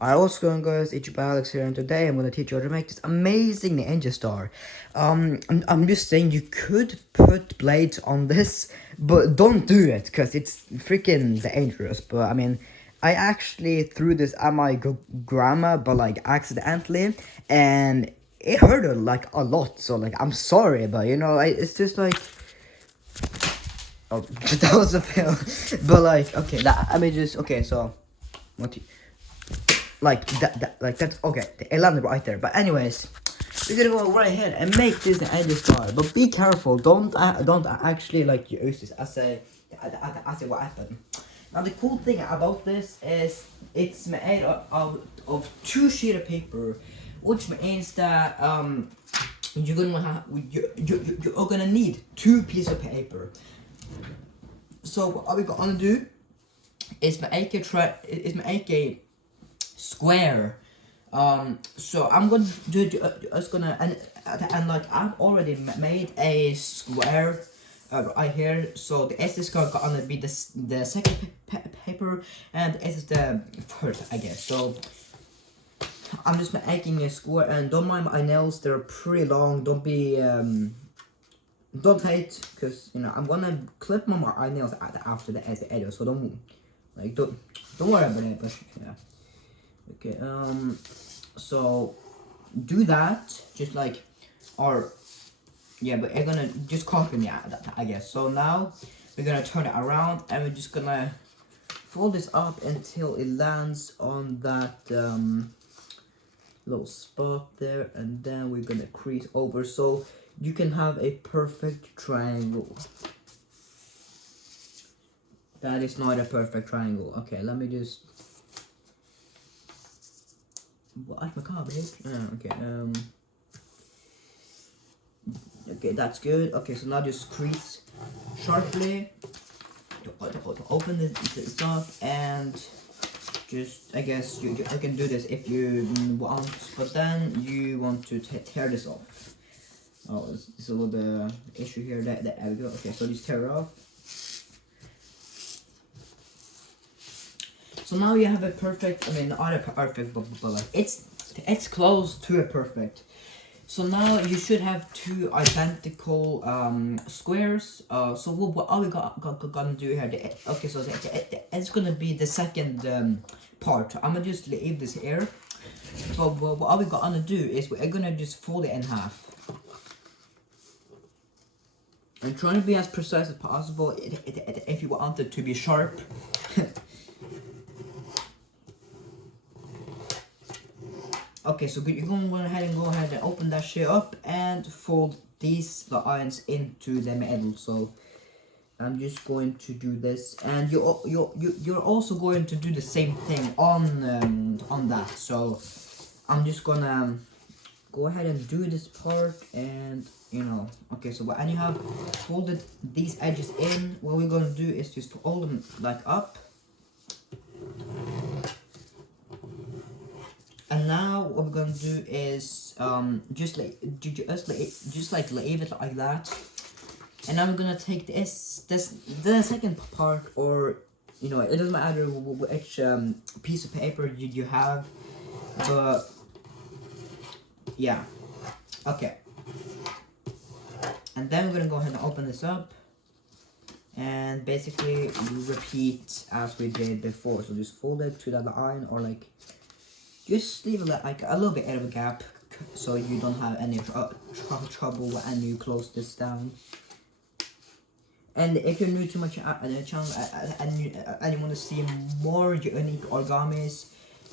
Alright, what's going on, guys? It's your Alex here, and today I'm gonna teach you how to make this amazing ninja star. I'm just saying you could put blades on this, but don't do it because it's freaking dangerous. But I mean, I actually threw this at my grandma, but like accidentally, and it hurt her like a lot. So like, I'm sorry, but it's just like, oh, that was a fail. But like, okay, I mean, just okay. So, what? Like like that's okay. It landed right there. But anyways, we're gonna go right ahead and make this the end star. But be careful. Don't actually like use this as a weapon. Now the cool thing about this is it's made of 2 sheets of paper, which means that you're gonna need 2 pieces of paper. So what we're gonna do is make a square. So I'm gonna do just gonna and like I've already made a square right here. So the S is gonna be the second paper, and S is the first, I guess. So I'm just making a square, and don't mind my nails, they're pretty long. Don't be don't hate, because I'm gonna clip my nails after the edit, so don't worry about it. But yeah. Okay, so do that, just like, or, yeah, but you're gonna just copy me, I guess. So now, we're gonna turn it around, and we're just gonna fold this up until it lands on that, little spot there, and then we're gonna crease over, so you can have a perfect triangle. That is not a perfect triangle. Okay, let me just... What my car, babe? Okay, that's good. Okay, so now just crease sharply to open this up, and just, I guess you can do this if you want, but then you want to tear this off. Oh, it's a little bit issue here. There we go. Okay, so just tear it off. So now you have a perfect, I mean, not a perfect, but like, it's close to a perfect. So now you should have 2 identical squares. So what are we gonna do here? Okay, so it's gonna be the second part. I'm gonna just leave this here. But what are we gonna do is we're gonna just fold it in half. I'm trying to be as precise as possible if you want it to be sharp. Okay, so you're going to go ahead and open that shit up and fold these lines into the middle. So I'm just going to do this, and you're also going to do the same thing on that. So I'm just gonna go ahead and do this part, and okay. So when you have folded these edges in, what we're gonna do is just fold them like up. And now what we're gonna do is just leave it like that. And I'm gonna take the second part, or it doesn't matter which piece of paper you have, but yeah, okay. And then we're gonna go ahead and open this up, and basically repeat as we did before. So just fold it to that line, or like, just leave it like a little bit of a gap, so you don't have any trouble when you close this down. And if you're new to my channel and you want to see more unique orgamis,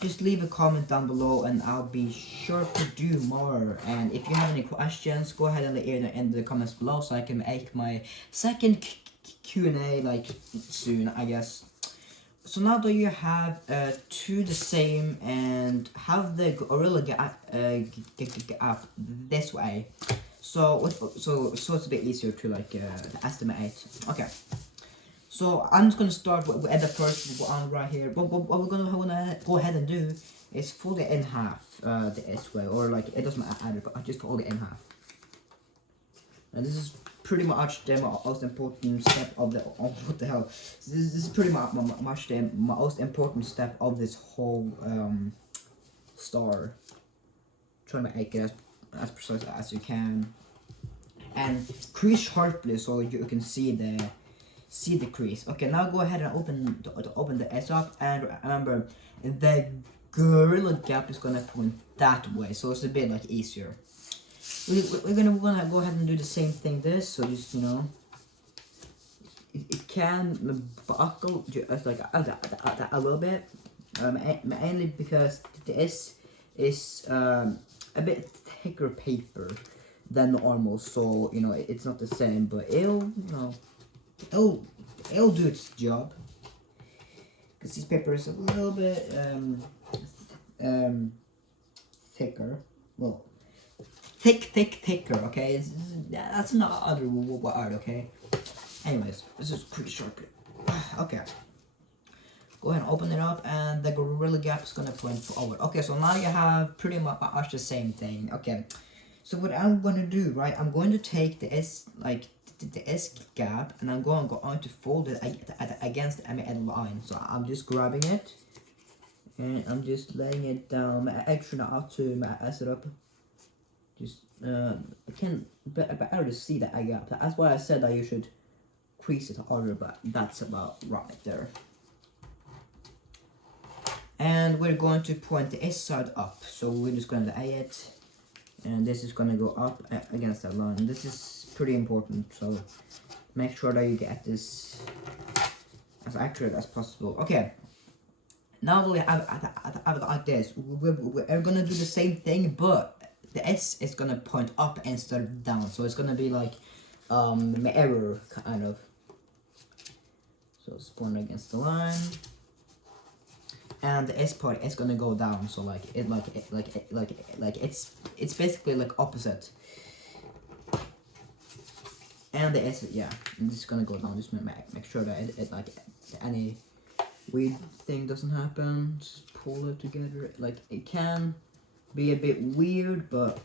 just leave a comment down below, and I'll be sure to do more. And if you have any questions, go ahead and leave it in the comments below, so I can make my second Q&A like soon, I guess. So now that you have 2 the same, and have the gorilla gap this way, so it's a bit easier to like estimate. Okay, so I'm just gonna start with the first one right here. But what we're gonna go ahead and do is fold it in half this way, or like, it doesn't matter, but I just fold it in half. And this is pretty much the most important step of the, oh, what the hell, this is pretty much the most important step of this whole star. Try to make it as precise as you can, and crease sharply so you can see the crease. Okay, now go ahead and open the S up, and remember the gorilla gap is gonna point that way, so it's a bit like easier. We're gonna go ahead and do the same thing this, so just it can buckle just like a little bit, mainly because this is a bit thicker paper than normal, so it's not the same, but it'll do its job, because this paper is a little bit thicker. Well, thicker. Okay, that's not other word. Okay. Anyways, this is pretty sharp. Okay. Go ahead and open it up, and the gorilla gap is gonna point forward. Okay, so now you have pretty much the same thing. Okay. So what I'm gonna do, right? I'm going to take the S gap, and I'm going to fold it against the line. So I'm just grabbing it, and I'm just laying it down. Actually, not to mess it up. Just I can better to see that gap. That's why I said that you should crease it harder, but that's about right there. And we're going to point the S side up. So we're just going to lay it, and this is going to go up against that line. This is pretty important, so make sure that you get this as accurate as possible. Okay, now that we have it like this, we're going to do the same thing, but the S is going to point up instead of down, so it's going to be like mirror kind of. So it's pointing against the line, and the S part is gonna go down. So it's basically like opposite. And the S, yeah, this is gonna go down. Just make sure that it like any weird thing doesn't happen. Just pull it together. Like, it can be a bit weird, but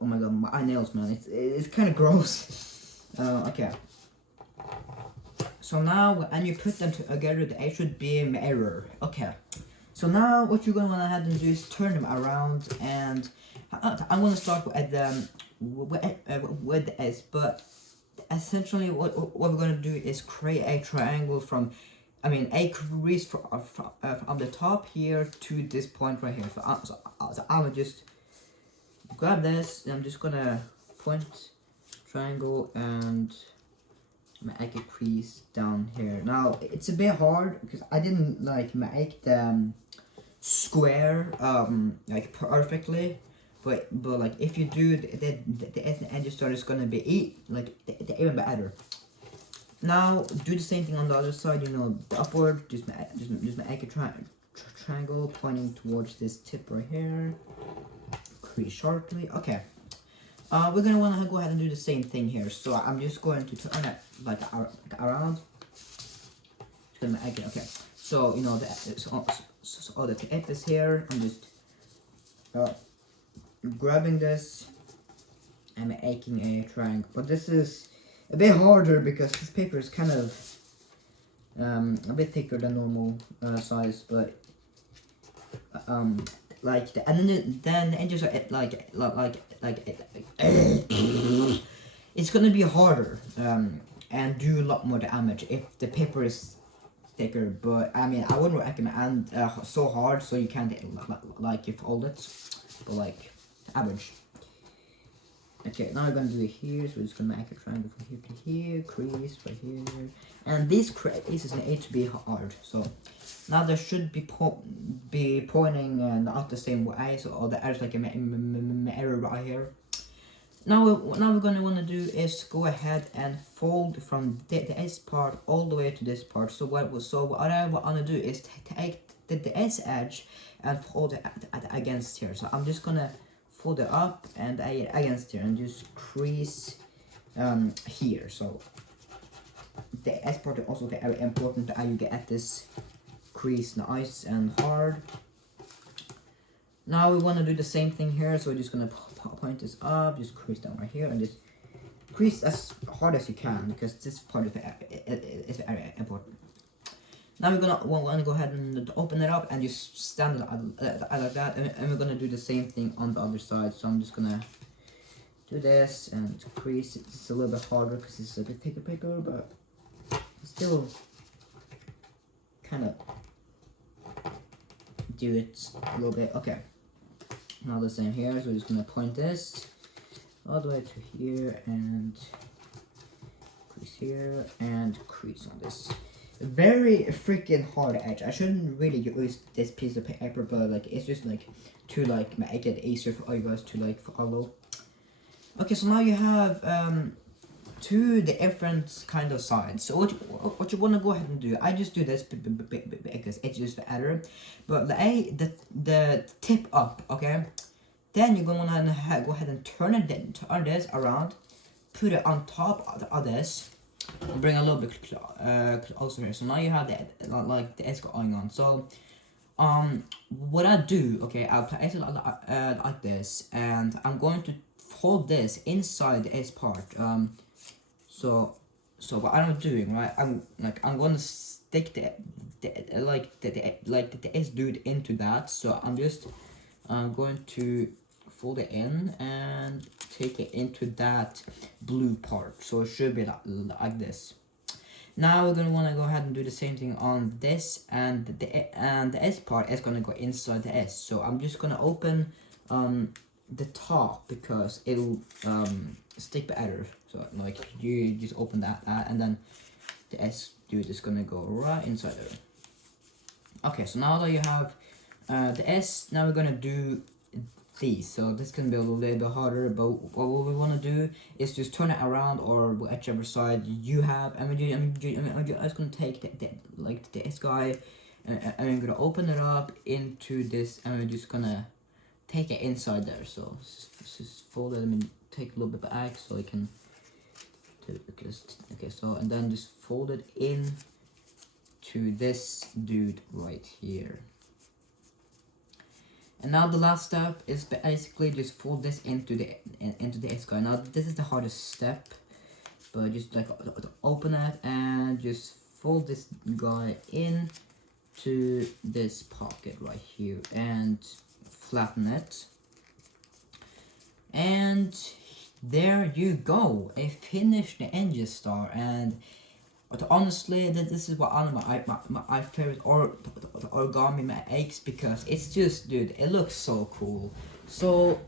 oh my god, my nails, man, it's kind of gross. Okay. So now, when you put them together, they should be a mirror. Okay. So now, what you're gonna want to do is turn them around, and I'm gonna start with the S. But essentially, what we're gonna do is create a triangle from, a crease from the top here to this point right here. So I would just grab this, and I'm just gonna point triangle and make a crease down here. Now it's a bit hard because I didn't make the square perfectly, but like if you do the edge start is gonna be even better. Now do the same thing on the other side. The upward, just make a triangle pointing towards this tip right here. Crease sharply. Okay. We're gonna want to go ahead and do the same thing here. So I'm just going to turn it around. Okay. So the tip is here. I'm just grabbing this and making a triangle. But this is a bit harder because this paper is kind of a bit thicker than normal size, but then the edges are it's gonna be harder and do a lot more damage if the paper is thicker. But I wouldn't recommend so hard, so you can't you fold it, but average. Okay, now we're gonna do it here, so we're just gonna make a triangle from here to here, crease right here, and these creases need to be hard. So now they should be pointing not the same way, so there's like a error right here. Now we're gonna want to do is go ahead and fold from the S part all the way to this part. So what I want to do is take the S edge and fold it against here. So I'm just gonna fold it up and against here and just crease here. So the S part is also very important that you get this crease nice and hard. Now we want to do the same thing here, so we're just gonna point this up, just crease down right here, and just crease as hard as you can because this part is very important. Now we're gonna go ahead and open it up and just stand it like that, and we're gonna do the same thing on the other side. So I'm just gonna do this and crease it. It's a little bit harder because it's a bit thicker paper, but still kind of do it a little bit. Okay, now the same here. So we're just gonna point this all the way to here and crease here and crease on this. Very freaking hard edge. I shouldn't really use this piece of paper, but like it's just like to like make it easier for all you guys to like follow. Okay, so now you have two different kind of sides. So what you want to go ahead and do, I just do this because it's just better. But the tip up, okay. Then you're gonna go ahead and turn this around, put it on top of this, and bring a little bit closer here. So now you have the S going on. So what I do, okay, I'll place it like this, and I'm going to fold this inside the S part. So what I'm doing, right? I'm going to stick the S dude into that. So I'm just going to fold it in and take it into that blue part. So it should be like this. Now we're gonna want to go ahead and do the same thing on this, and the S part is gonna go inside the S. So I'm just gonna open the top because it'll stick better. So like you just open that and then the S dude is gonna go right inside there. Okay, so now that you have the S, now we're gonna do these. So this can be a little bit harder, but what we want to do is just turn it around or whichever side you have. I'm just gonna take the S guy and I'm gonna open it up into this, and we're just gonna take it inside there. So just fold it. Take a little bit back so I can do it. Okay, so and then just fold it in to this dude right here. And now the last step is basically just fold this into the S guy. Now this is the hardest step, but just like open it and just fold this guy in to this pocket right here and flatten it. And there you go, a finished engine star. And honestly, this is what my favorite origami makes, because it's just, dude, it looks so cool. So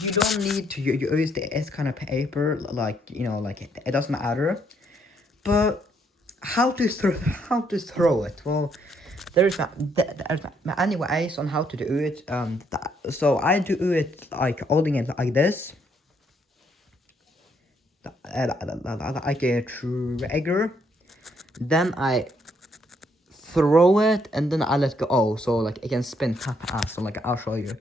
you don't need to use this kind of paper, like, you know, like it doesn't matter. But how to throw it? Well, there's many ways on how to do it. So I do it like holding it like this. Like a trigger, then I throw it and then I let go. So like it can spin fast. So like I'll show you.